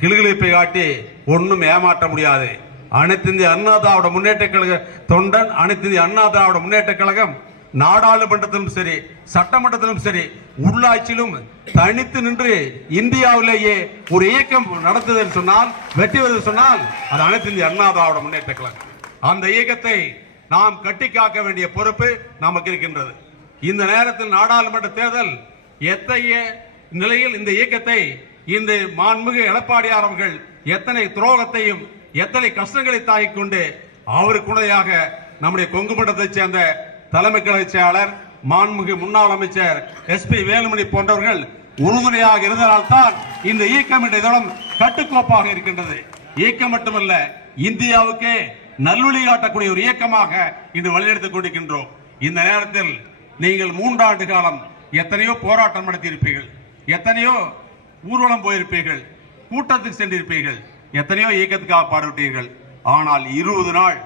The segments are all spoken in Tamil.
கிளுகிழிப்பை காட்டி ஒன்றும் ஏமாற்ற முடியாது. அனைத்து இந்திய அண்ணா திராவிட முன்னேற்ற கழக தொண்டன், அனைத்து இந்திய அண்ணா திராவிட முன்னேற்ற கழகம் நாடாளுமன்றத்திலும் சரி, சட்டமன்றத்திலும் சரி, உள்ளாட்சியிலும் தனித்து நின்று இந்தியாவிலேயே ஒரு இயக்கம் நடத்துதல் சொன்னால், வெற்றி வருது சொன்னால் அது அனைத்து இந்திய அண்ணா திராவிட முன்னேற்ற கழகம். அந்த இயக்கத்தை நாம் கட்டி காக்க வேண்டிய பொறுப்பு நமக்கு இருக்கின்றது. இந்த நேரத்தில் நாடாளுமன்ற தேர்தல் எத்தகைய நிலையில் இந்த இயக்கத்தை இந்த மாண்புமிகு எடப்பாடியார் அவர்கள் எத்தனை துரோகத்தையும் எத்தனை கஷ்டங்களை தாங்கிக் கொண்டு அவருக்கு உடையாக நம்முடைய கொங்கு மண்டலத்தைச் சேர்ந்த தலைமை கழக செயலாளர் மாண்புமிகு முன்னாள் அமைச்சர் SP வேலுமணி போன்றவர்கள் உறுதுணையாக இருந்ததால்தான் இந்த இயக்கம் என்ற இதனம் கட்டுக்கோப்பாக இருக்கின்றது. இயக்கம் மட்டுமல்ல, இந்தியாவுக்கே நல்வழி காட்டக்கூடிய ஒரு இயக்கமாக இன்று வழிநடத்திக் கொண்டிருக்கின்றோம். இந்த நேரத்தில் நீங்கள் 3 ஆண்டு காலம் எத்தனையோ போராட்டம் நடத்தியிருப்பீர்கள், எத்தனையோ ஊர்வலம் போயிருப்பீர்கள், கூட்டத்துக்கு சென்றிருப்பீர்கள், எத்தனையோ இயக்கத்துக்காக பாடுவிட்டீர்கள். ஆனால் 20 நாள்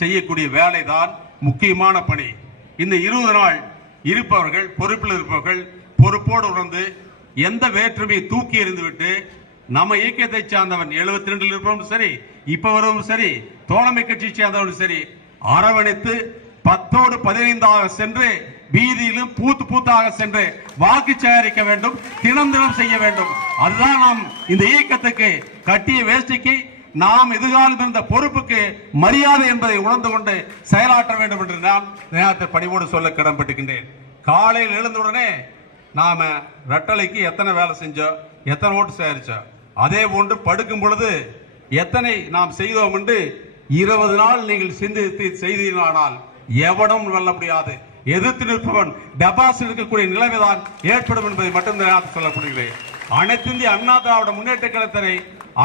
செய்யக்கூடிய வேலைதான் முக்கியமான பணி. இந்த 20 நாள் இருப்பவர்கள், பொறுப்பில் இருப்பவர்கள் பொறுப்போடு உணர்ந்து எந்த வேற்றுமையை தூக்கி எறிந்துவிட்டு நம்ம இயக்கத்தை சார்ந்தவன் 72 இருப்பவரும் சரி, இப்ப வரவும் சரி, தோழமை கட்சியை சேர்ந்தவரும் சரி, அரவணைத்து 10ஓடு 15ஆக சென்று வீதியிலும் பூத்தாக சென்று வாக்கு சேகரிக்க வேண்டும், தினம் செய்ய வேண்டும். அதுதான் நாம் இந்த இயக்கத்துக்கு கட்டிய வேஷ்டிக்கு நாம் எதிர்காலம் இருந்த பொறுப்புக்கு மரியாதை என்பதை உணர்ந்து கொண்டு செயலாற்ற வேண்டும் என்று நான் நேரத்தை பணிவோடு சொல்ல கடன்பட்டுகின்றேன். காலையில் எழுந்தவுடனே நாம ரெட்டலைக்கு எத்தனை வேலை செஞ்சோம், எத்தனை ஓட்டு சேகரிச்சோம், அதே போன்று படுக்கும் பொழுது எத்தனை நாம் செய்தோம் என்று 20 நாள் நீங்கள் சிந்தித்து செய்தீர்களானால் எவனும் வெல்ல முடியாது. எதிர்த்து நிற்பவன் டெபாசிட் இருக்கக்கூடிய நிலைமைதான் ஏற்படும் என்பதை மட்டும் சொல்லப்படுகிறேன். அனைத்து இந்திய அண்ணா திராவிட முன்னேற்ற கழகத்தினை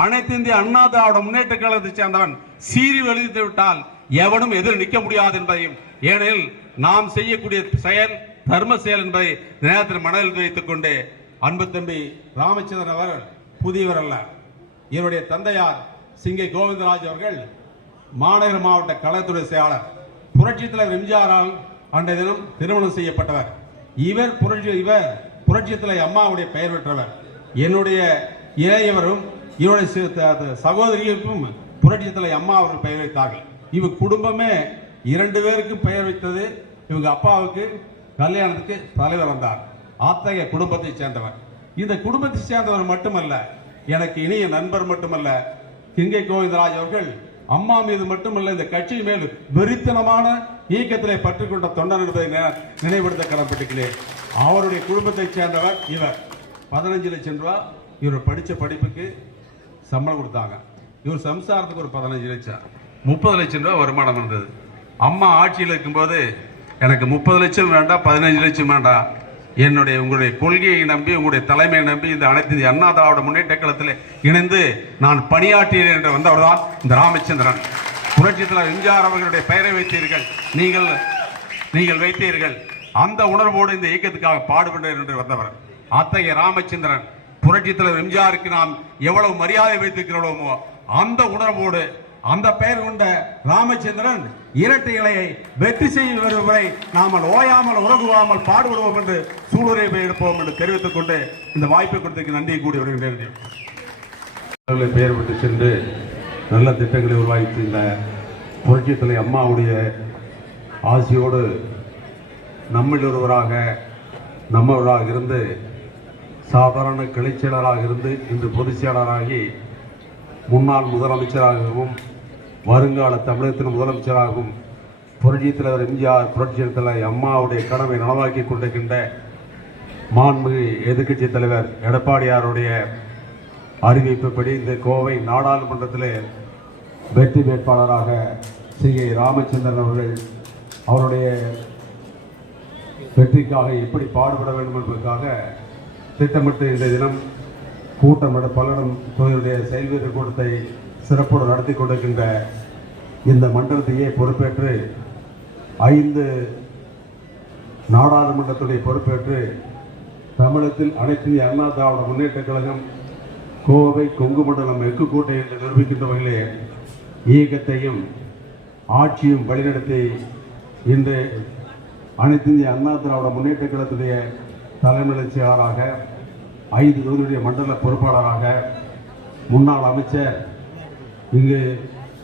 அனைத்து இந்திய அண்ணா திராவிட முன்னேற்ற கழகத்தை சேர்ந்தவன் சீறி எழுதித்து விட்டால் எவனும் எதிர் நிற்க முடியாது என்பதையும், ஏனெனில் நாம் செய்யக்கூடிய செயல் தர்ம செயல் என்பதை நேரத்தில் மனதில் வைத்துக் கொண்டு, அன்பு தம்பி ராமச்சந்திரன் அவர்கள் புதியவர் அல்ல. இவருடைய தந்தையார் சிங்கை கோவிந்தராஜ் அவர்கள் மாநகர மாவட்ட கழகத்துறை செயலாளர், புரட்சி தலைவர் எம்ஜிஆரால் அன்றைய தினம் திருமணம் செய்யப்பட்டவர். இவர் புரட்சி தலைவர் அம்மாவுடைய பெயர் பெற்றவர். என்னுடைய இளையவரும் இவருடைய சகோதரிக்கும் புரட்சி தலைவர் அம்மா அவர்கள் பெயர் வைத்தார்கள். இவ குடும்பமே 2 பேருக்கும் பெயர் வைத்தது. இவங்க அப்பாவுக்கு கல்யாணத்துக்கு தலைவர் வந்தார். அத்தகைய குடும்பத்தை சேர்ந்தவர். இந்த குடும்பத்தை சேர்ந்தவர் மட்டுமல்ல, எனக்கு இனிய நண்பர் மட்டுமல்ல, சிங்கை கோவிந்தராஜ் அவர்கள் அம்மா மீது மட்டுமல்ல, இந்த கட்சி மேல் வெறித்தனமான இயக்கத்திலே பற்றிக் கொண்ட தொண்டர் என்பதை நினைவுபடுத்த கடன்பட்டுகிறேன். அவருடைய குடும்பத்தை சேர்ந்தவர் இவர். 15 லட்சம் ரூபாய் இவர் படிச்ச படிப்புக்கு சம்பளம் கொடுத்தாங்க. இவர் சம்சாரத்துக்கு ஒரு 15 லட்சம், 30 லட்சம் ரூபாய் வருமானம் இருந்தது. அம்மா ஆட்சியில் இருக்கும்போது எனக்கு 30 லட்சம் வேண்டாம், 15 லட்சம் வேண்டாம், உங்களுடைய கொள்கையை நம்பி, உங்களுடைய தலைமையை நம்பி இந்த அனைத்து இந்திய அண்ணா திராவிட முன்னேற்ற கழகத்தில் இணைந்து நான் பணியாற்றினேன் என்று வந்தவர் தான் இந்த ராமச்சந்திரன். புரட்சி தலைவர் எம்ஜிஆர் அவர்களுடைய பெயரை வைத்தீர்கள், நீங்கள் வைத்தீர்கள். அந்த உணர்வோடு இந்த இயக்கத்துக்காக பாடுபட்டேன் என்று வந்தவர். அத்தகைய ராமச்சந்திரன் புரட்சி தலைவர் எம்ஜிஆருக்கு நாம் எவ்வளவு மரியாதை வைத்திருக்கிறோமோ அந்த உணர்வோடு, அந்த பெயர் கொண்ட ராமச்சந்திரன் இரட்டை இலையை வெற்றி செய்யும் வரை நாமல் ஓயாமல் உறங்குவாமல் பாடுபடுவோம் என்று சூளுரைப்பை எடுப்போம் என்று தெரிவித்துக் கொண்டு இந்த வாய்ப்பை கொடுத்ததுக்கு நன்றி கூடி வருகின்றேன். பெயர் விட்டு சென்று நல்ல திட்டங்களை உருவாக்கி இந்த புரட்சி தலைவர் அம்மாவுடைய ஆசியோடு நம்மில் ஒருவராக நம்மவராக இருந்து சாதாரண கிளைச்செயலராக இருந்து இன்று பொதுச் செயலாளராகி முன்னாள் முதலமைச்சராகவும் வருங்கால தமிழகத்தின் முதலமைச்சராகவும் புரட்சி தலைவர் எம்ஜிஆர் புரட்சி தலைவர் அம்மாவுடைய கனவை நனவாக்கி கொண்டிருக்கின்ற மாண்புமிகு எதிர்க்கட்சி தலைவர் எடப்பாடியாருடைய அறிவிப்புப்படி இந்த கோவை நாடாளுமன்றத்தில் வெற்றி வேட்பாளராக சிங்கை ராமச்சந்திரன் அவர்கள் அவருடைய வெற்றிக்காக எப்படி பாடுபட வேண்டும் என்பதற்காக திட்டமிட்டு இந்த தினம் கூட்டம் பல்லடம் தொகுதியுடைய செயல்வீரர் கூட்டத்தை சிறப்போடு நடத்தி கொண்டிருக்கின்ற இந்த மண்டலத்தையே பொறுப்பேற்று 5 நாடாளுமன்றத்துடைய பொறுப்பேற்று தமிழகத்தில் அனைத்து இந்திய அண்ணா திராவிட முன்னேற்ற கழகம் கோவை கொங்கு மண்டலம் எஃகு கோட்டை என்று நிரூபிக்கின்ற வகையிலே இயக்கத்தையும் ஆட்சியும் வழிநடத்தி இன்று அனைத்து இந்திய அண்ணா திராவிட முன்னேற்ற கழகத்துடைய தலைமை செயலாளராக 5 தொகுதியுடைய மண்டல பொறுப்பாளராக முன்னாள் அமைச்சர், இங்கு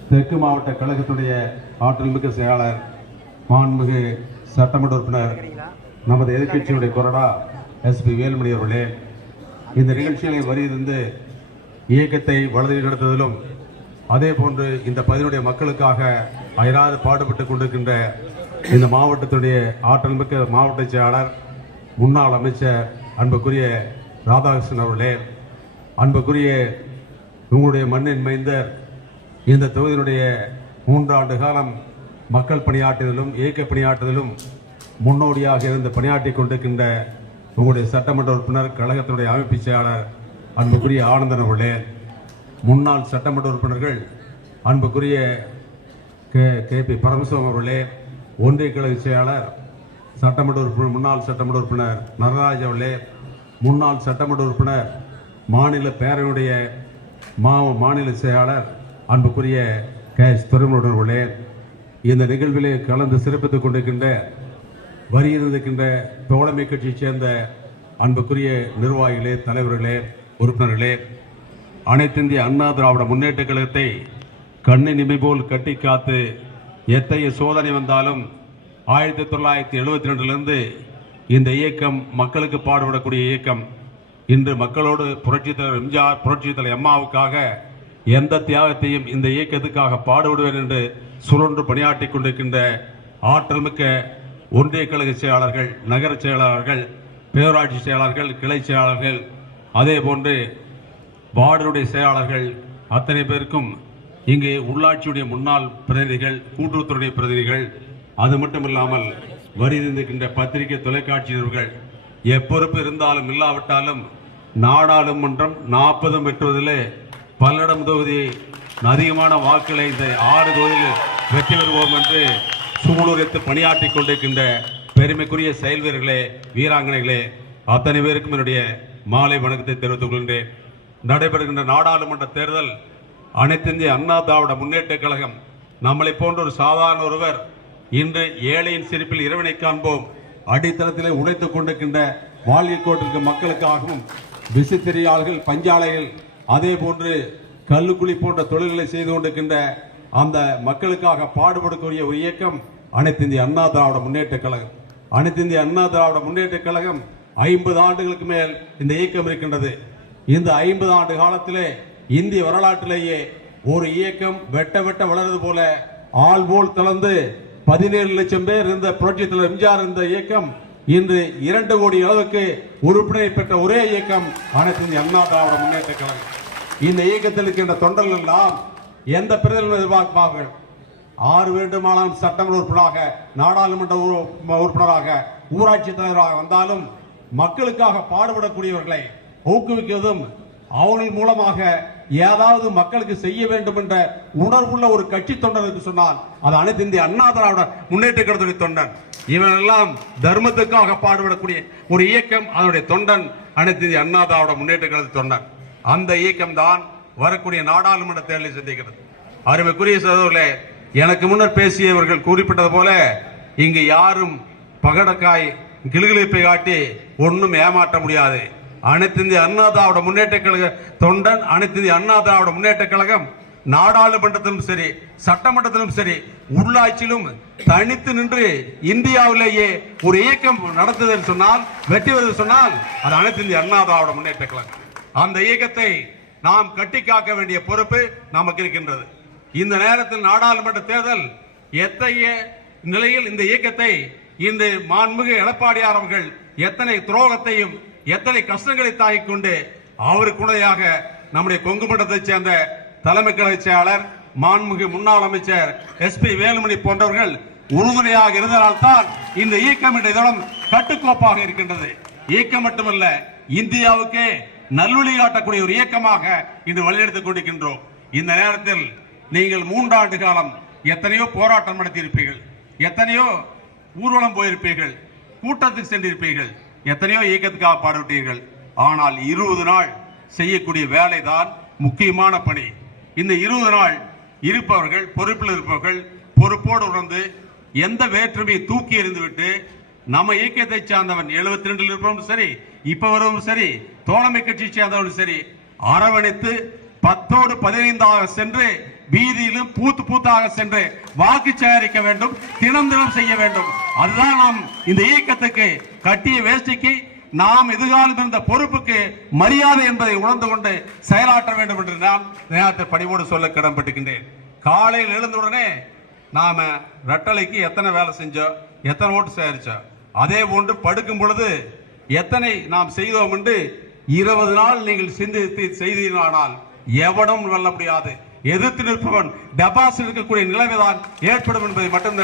தெற்கு மாவட்ட கழகத்துடைய ஆற்றல் மிக்க செயலாளர், மாண்புமிகு சட்டமன்ற உறுப்பினர், நமது எதிர்க்கட்சியுடைய கொறடா SP வேலுமணி அவர்களே, இந்த நிகழ்ச்சிகளை வருகிறது இயக்கத்தை வலது நடத்துவதிலும் அதே போன்று இந்த பகுதியுடைய மக்களுக்காக அயராது பாடுபட்டுக் கொண்டிருக்கின்ற இந்த மாவட்டத்துடைய ஆற்றல் மிக்க மாவட்ட செயலாளர், முன்னாள் அமைச்சர், அன்புக்குரிய ராதாகிருஷ்ணன் அவர்களே, அன்புக்குரிய உங்களுடைய மண்ணின் மைந்தர், இந்த தொகுதியினுடைய 3 ஆண்டு காலம் மக்கள் பணியாற்றுதலும் இயக்க பணியாற்றுதலும் முன்னோடியாக இருந்து பணியாற்றி கொண்டிருக்கின்ற உங்களுடைய சட்டமன்ற உறுப்பினர், கழகத்தினுடைய அமைப்பு செயலாளர், அன்புக்குரிய ஆனந்தன் அவர்களே, முன்னாள் சட்டமன்ற உறுப்பினர்கள், அன்புக்குரிய KP பரமசிவம் அவர்களே, ஒன்றிய கழக செயலாளர், சட்டமன்ற உறுப்பினர், முன்னாள் சட்டமன்ற உறுப்பினர் நடராஜ் அவர்களே, முன்னாள் சட்டமன்ற உறுப்பினர், மாநில பேரவையுடைய மாநில செயலாளர், அன்புக்குரிய KS துரைமுருகன் அவர்களே, இந்த நிகழ்விலே கலந்து சிறப்பித்துக் கொண்டிருக்கின்ற வருகின்ற தோழமை கட்சியைச் சேர்ந்த அன்புக்குரிய நிர்வாகிகளே, தலைவர்களே, உறுப்பினர்களே, அனைத்திந்திய அண்ணா திராவிட முன்னேற்ற கழகத்தை கண்ணை நிமை போல் கட்டி காத்து எத்தகைய சோதனை வந்தாலும் 1972 இந்த இயக்கம் மக்களுக்கு பாடுபடக்கூடிய இயக்கம். இன்று மக்களோடு புரட்சித் தலைவர் எம்ஜிஆர், புரட்சித் தலைவர் அம்மாவுக்காக எந்த தியாகத்தையும் இந்த இயக்கத்துக்காக பாடுபடுவேன் என்று சுழன்று பணியாற்றி கொண்டிருக்கின்ற ஆற்றல் மிக்க ஒன்றிய கழக செயலாளர்கள், நகர செயலாளர்கள், பேரூராட்சி செயலாளர்கள், கிளை செயலாளர்கள், அதே போன்று வார்டுடைய செயலாளர்கள் அத்தனை பேருக்கும், இங்கே உள்ளாட்சியுடைய முன்னாள் பிரதிநிதிகள், கூட்டுறவுத்துறை பிரதிநிதிகள், அது மட்டுமில்லாமல் வருகின்ற பத்திரிகை தொலைக்காட்சியினர்கள், எப்பொறுப்பு இருந்தாலும் இல்லாவிட்டாலும் நாடாளுமன்றம் 40 பெற்றுவதிலே பல்லடம் தொகுதி அதிகமான வாக்குகளை இந்த 6 தொகுதியில் வெற்றி பெறுவோம் என்று சூளுரைத்து பணியாற்றி கொண்டிருக்கின்ற பெருமைக்குரிய செயல் வீரர்களே, வீராங்கனைகளே, அத்தனை பேருக்கும் என்னுடைய மாலை வணக்கத்தை தெரிவித்துக் கொள்கின்றேன். நடைபெறுகின்ற நாடாளுமன்ற தேர்தல் அனைத்திந்திய அண்ணா திராவிட முன்னேற்ற கழகம் நம்மளை போன்ற ஒரு சாதாரண ஒருவர் இன்று ஏழையின் சிரிப்பில் இறைவனை காண்போம் அடித்தளத்திலே உழைத்துக் கொண்டிருக்கின்ற வாழ்க்கை கோட்டிற்கு மக்களுக்காகவும் விசித்திரியாளர்கள், பஞ்சாலைகள், அதே போன்று கல்லுக்குழி போன்ற தொழில்களை செய்து கொண்டிருக்கின்ற அந்த மக்களுக்காக பாடுபடக்கூடிய ஒரு இயக்கம் அனைத்திந்திய அண்ணா திராவிட முன்னேற்ற கழகம். அனைத்திந்திய அண்ணா திராவிட முன்னேற்ற கழகம் 50 ஆண்டுகளுக்கு மேல் இந்த இயக்கம் இருக்கின்றது. இந்த 50 ஆண்டு காலத்திலே இந்திய வரலாற்றிலேயே ஒரு இயக்கம் வெட்ட வெட்ட வளர்வது போல ஆள் போல் கலந்து 17 லட்சம் பேர் இருந்த புரட்சித் தலைவர் எம்ஜிஆர் இந்த இயக்கம் இன்று 2 கோடி அளவுக்கு உறுப்பினரை பெற்ற ஒரே இயக்கம் அனைத்து இந்திய அண்ணா திராவிட முன்னேற்ற கழகம். இந்த இயக்கத்தில் இருக்கின்ற தொண்டர்கள் எல்லாம் எந்த பிரதிநிதிகள் எதிர்பார்ப்பார்கள்? 6 வேண்டுமானாலும் சட்டமன்ற உறுப்பினராக, நாடாளுமன்ற உறுப்பினராக, ஊராட்சி தலைவராக வந்தாலும் மக்களுக்காக பாடுபடக்கூடியவர்களை ஊக்குவிக்கிறதும் அவர்கள் மூலமாக ஏதாவது மக்களுக்கு செய்ய வேண்டும் என்ற உணர்வுள்ள ஒரு கட்சி தொண்டருக்கு சொன்னால் அது அனைத்து இந்திய அண்ணா திராவிட முன்னேற்ற கழகத்துடைய தொண்டன். இவனெல்லாம் தர்மத்துக்காக பாடுபடக்கூடிய ஒரு இயக்கம், அதனுடைய தொண்டன் அனைத்து இந்திய அண்ணா திராவிட முன்னேற்ற கழக தொண்டன். அந்த இயக்கம் தான் வரக்கூடிய நாடாளுமன்ற தேர்தலை சந்திக்கிறது. அருமைக்குரிய சகோதரர்களே, எனக்கு முன்னர் பேசியவர்கள் குறிப்பிட்டது போல இங்கு யாரும் பகடக்காய் கிளுகிழிப்பை காட்டி ஒன்றும் ஏமாற்ற முடியாது. அனைத்து இந்திய அண்ணா திராவிட முன்னேற்ற கழக தொண்டன், அனைத்து இந்திய அண்ணா திராவிட முன்னேற்ற கழகம் நாடாளுமன்றத்திலும் சரி, சட்டமன்றத்திலும் சரி, உள்ளாட்சியிலும் தனித்து நின்று இந்தியாவிலேயே ஒரு இயக்கம் நடத்துதல் சொன்னால், வெற்றி பெறுதல் சொன்னால் அது அனைத்து இந்திய அண்ணா திராவிட முன்னேற்ற கழகம். அந்த இயக்கத்தை நாம் கட்டி காக்க வேண்டிய பொறுப்பு நமக்கு இருக்கின்றது. இந்த நேரத்தில் நாடாளுமன்ற தேர்தல் எத்தகைய நிலையில் இந்த இயக்கத்தை இந்த மாண்புமிகு எடப்பாடியார் அவர்கள் எத்தனை துரோகத்தையும் எத்தனை கஷ்டங்களை தாங்கிக் கொண்டு அவருக்கு உடனடியாக நம்முடைய கொங்கு மண்டலத்தைச் சேர்ந்த தலைமை கழக செயலாளர், மாண்புமிகு முன்னாள் அமைச்சர் SP வேலுமணி போன்றவர்கள் உறுதுணையாக இருந்ததால்தான் இந்த இயக்கம் என்ற இதனம் கட்டுக்கோப்பாக இருக்கின்றது. இயக்கம் மட்டுமல்ல, இந்தியாவுக்கே நல்வழி காட்டக்கூடிய ஒரு இயக்கமாக இன்று வழிநடத்திக் கொண்டிருக்கின்றோம். இந்த நேரத்தில் நீங்கள் 3 ஆண்டு காலம் எத்தனையோ போராட்டம் நடத்தியிருப்பீர்கள், எத்தனையோ ஊர்வலம் போயிருப்பீர்கள், கூட்டத்துக்கு சென்றிருப்பீர்கள், எத்தனையோ இயக்கத்துக்காக பாடுபட்டீர்கள். ஆனால் 20 நாள் செய்யக்கூடிய வேலைதான் முக்கியமான பணி. இந்த 20 நாள் இருப்பவர்கள், பொறுப்பில் இருப்பவர்கள் பொறுப்போடு உணர்ந்து எந்த வேற்றுமையை தூக்கி எறிந்துவிட்டு நம்ம இயக்கத்தை சார்ந்தவன் 72 இருப்பவரும் சரி, இப்ப வரவும் சரி, தோழமை கட்சியை சேர்ந்தவரும் சரி, அரவணைத்து 10ஓடு 15ஆக சென்று வீதியிலும் பூத்து பூத்தாக சென்று வாக்கு சேகரிக்க வேண்டும், தினம் செய்ய வேண்டும். அதுதான் நாம் இந்த இயக்கத்துக்கு கட்டிய வேஷ்டிக்கு நாம் எதிர்காலம் இருந்த பொறுப்புக்கு மரியாதை என்பதை உணர்ந்து கொண்டு செயலாற்ற வேண்டும் என்று நான் நேரத்தை பணிவோடு சொல்ல கடன்பட்டுகின்றேன். காலையில் எழுந்தவுடனே நாம ரெட்டலைக்கு எத்தனை வேலை செஞ்சோம், எத்தனை ஓட்டு சேகரிச்சோம், அதே போன்று படுக்கும் பொழுது எத்தனை நாம் செய்தோம் என்று 20 நாள் நீங்கள் சிந்தித்து செய்தீர்களானால் எவனும் வெல்ல முடியாது. எதிர்த்து நிற்பவன் டெபாசிட் இருக்கக்கூடிய நிலைமைதான் ஏற்படும் என்பதை மட்டும்